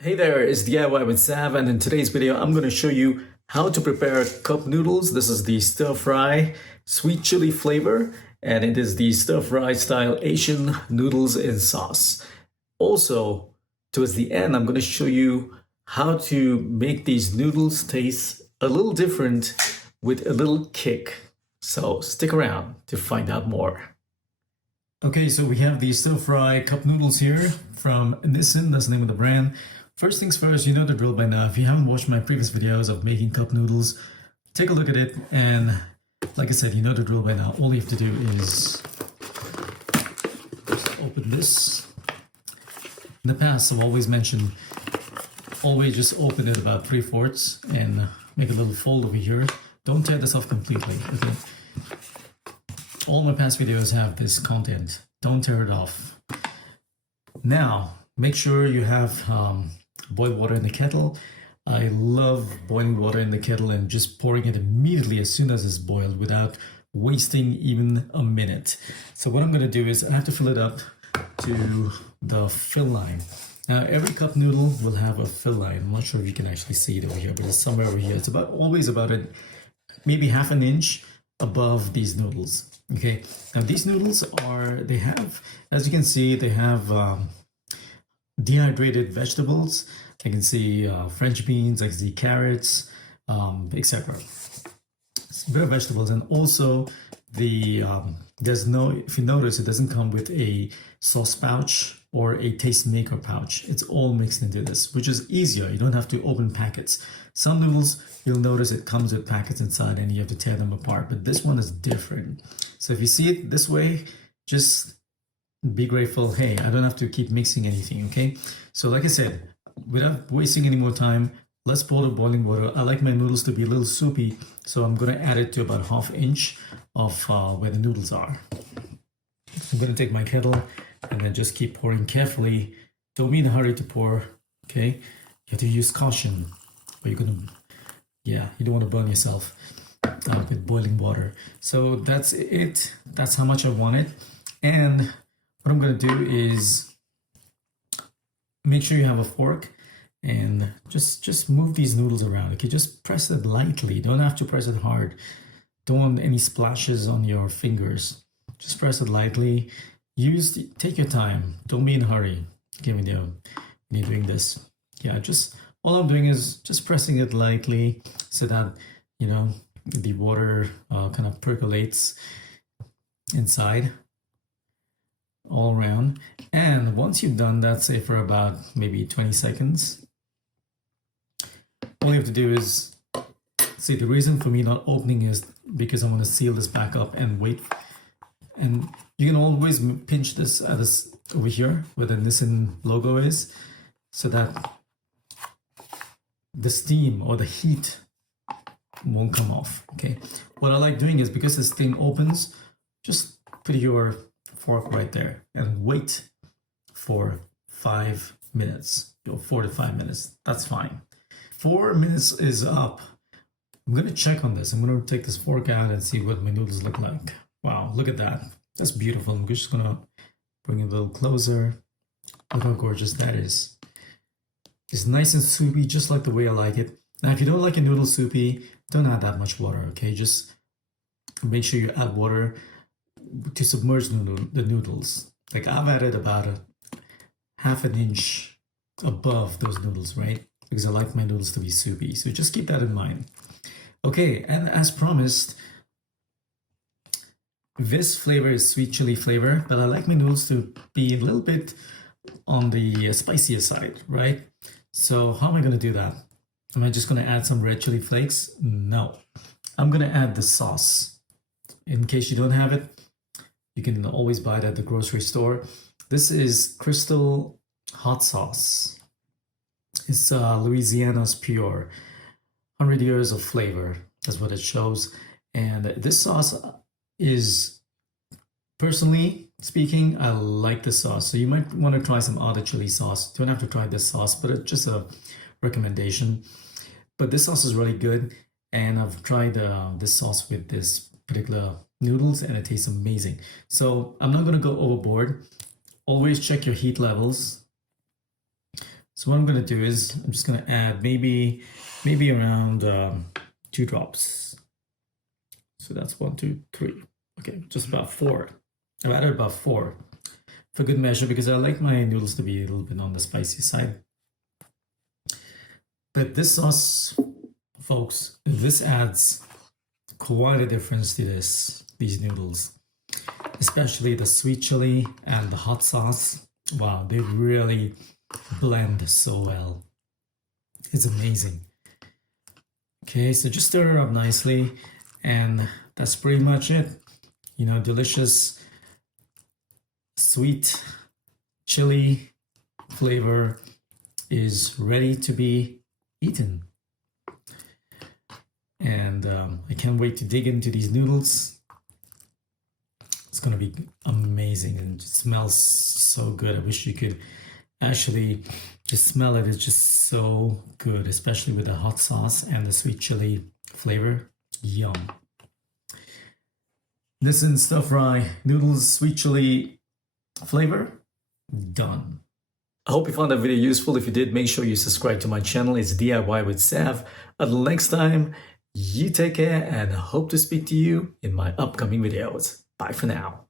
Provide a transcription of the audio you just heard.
Hey there, it's DIY with Sav, and in today's video, I'm going to show you how to prepare cup noodles. This is the stir fry sweet chili flavor, and it is the stir fry style Asian noodles in sauce. Also, towards the end, I'm going to show you how to make these noodles taste a little different with a little kick. So stick around to find out more. Okay, so we have the stir fry cup noodles here from Nissin, that's the name of the brand. First things first, you know the drill by now. If you haven't watched my previous videos of making cup noodles, take a look at it. And like I said, you know the drill by now. All you have to do is just open this. In the past, I've always mentioned, always just open it about 3/4 and make a little fold over here. Don't tear this off completely. Okay. All my past videos have this content. Don't tear it off. Now, make sure you have boiled water in the kettle. I love boiling water in the kettle and just pouring it immediately as soon as it's boiled without wasting even a minute. So what I'm going to do is I have to fill it up to the fill line. Now every cup noodle will have a fill line. I'm not sure if you can actually see it over here, but it's somewhere over here. It's always about maybe half an inch above these noodles. Okay, now these noodles they have, as you can see, they have dehydrated vegetables. I can see French beans, I can see carrots, etc. Bare vegetables, and also there's no, if you notice, it doesn't come with a sauce pouch or a taste maker pouch. It's all mixed into this, which is easier. You don't have to open packets. Some noodles, you'll notice it comes with packets inside and you have to tear them apart, but this one is different. So if you see it this way, just be grateful. Hey, I don't have to keep mixing anything, okay? So like I said, without wasting any more time, let's pour the boiling water. I like my noodles to be a little soupy, so I'm gonna add it to about 1/2 inch of where the noodles are. I'm gonna take my kettle and then just keep pouring carefully. Don't be in a hurry to pour, okay? You have to use caution, but you don't want to burn yourself with boiling water. So that's it. That's how much I want it. And what I'm going to do is make sure you have a fork and just move these noodles around. Okay, just press it lightly. You don't have to press it hard. Don't want any splashes on your fingers. Just press it lightly. Take your time. Don't be in a hurry. Okay, when you're doing this. Yeah, all I'm doing is just pressing it lightly so that, the water kind of percolates inside all around. And once you've done that, say for about maybe 20 seconds, all you have to do is, see, the reason for me not opening is because I'm going to seal this back up and wait. And you can always pinch this at this over here where the Nissin logo is, so that the steam or the heat won't come off. Okay, what I like doing is, because this thing opens, just put your fork right there and wait for 5 minutes, 4 to 5 minutes. That's fine. 4 minutes is up. I'm gonna check on this. I'm gonna take this fork out and see what my noodles look like. Wow, look at that. That's beautiful. I'm just gonna bring it a little closer. Look how gorgeous that is. It's nice and soupy, just like the way I like it. Now, if you don't like a noodle soupy, don't add that much water, okay? Just make sure you add water to submerge the noodles. Like I've added about a 1/2 inch above those noodles, right? Because I like my noodles to be soupy. So just keep that in mind. Okay, and as promised, this flavor is sweet chili flavor, but I like my noodles to be a little bit on the spicier side, right? So how am I going to do that? Am I just going to add some red chili flakes? No. I'm going to add the sauce. In case you don't have it, you can always buy it at the grocery store. This is Crystal Hot Sauce. It's Louisiana's Pure. 100 years of flavor. That's what it shows. And this sauce is, personally speaking, I like the sauce. So you might want to try some other chili sauce. Don't have to try this sauce, but it's just a recommendation. But this sauce is really good, and I've tried this sauce with this particular noodles and it tastes amazing. So I'm not going to go overboard. Always check your heat levels. So what I'm going to do is I'm just going to add maybe around 2 drops. So that's 1, 2, 3. Okay, just about 4. I've added about 4 for good measure because I like my noodles to be a little bit on the spicy side. But this sauce, folks, this adds quite a difference to these noodles, especially the sweet chili and the hot sauce. Wow, they really blend so well. It's amazing. Okay, so just stir it up nicely, and that's pretty much it. You know, delicious sweet chili flavor is ready to be eaten. And I can't wait to dig into these noodles. It's gonna be amazing and it smells so good. I wish you could actually just smell it. It's just so good, especially with the hot sauce and the sweet chili flavor. Yum. Nissin stir fry noodles, sweet chili flavor, done. I hope you found that video useful. If you did, make sure you subscribe to my channel. It's DIY with Sav. Until next time, you take care and hope to speak to you in my upcoming videos. Bye for now.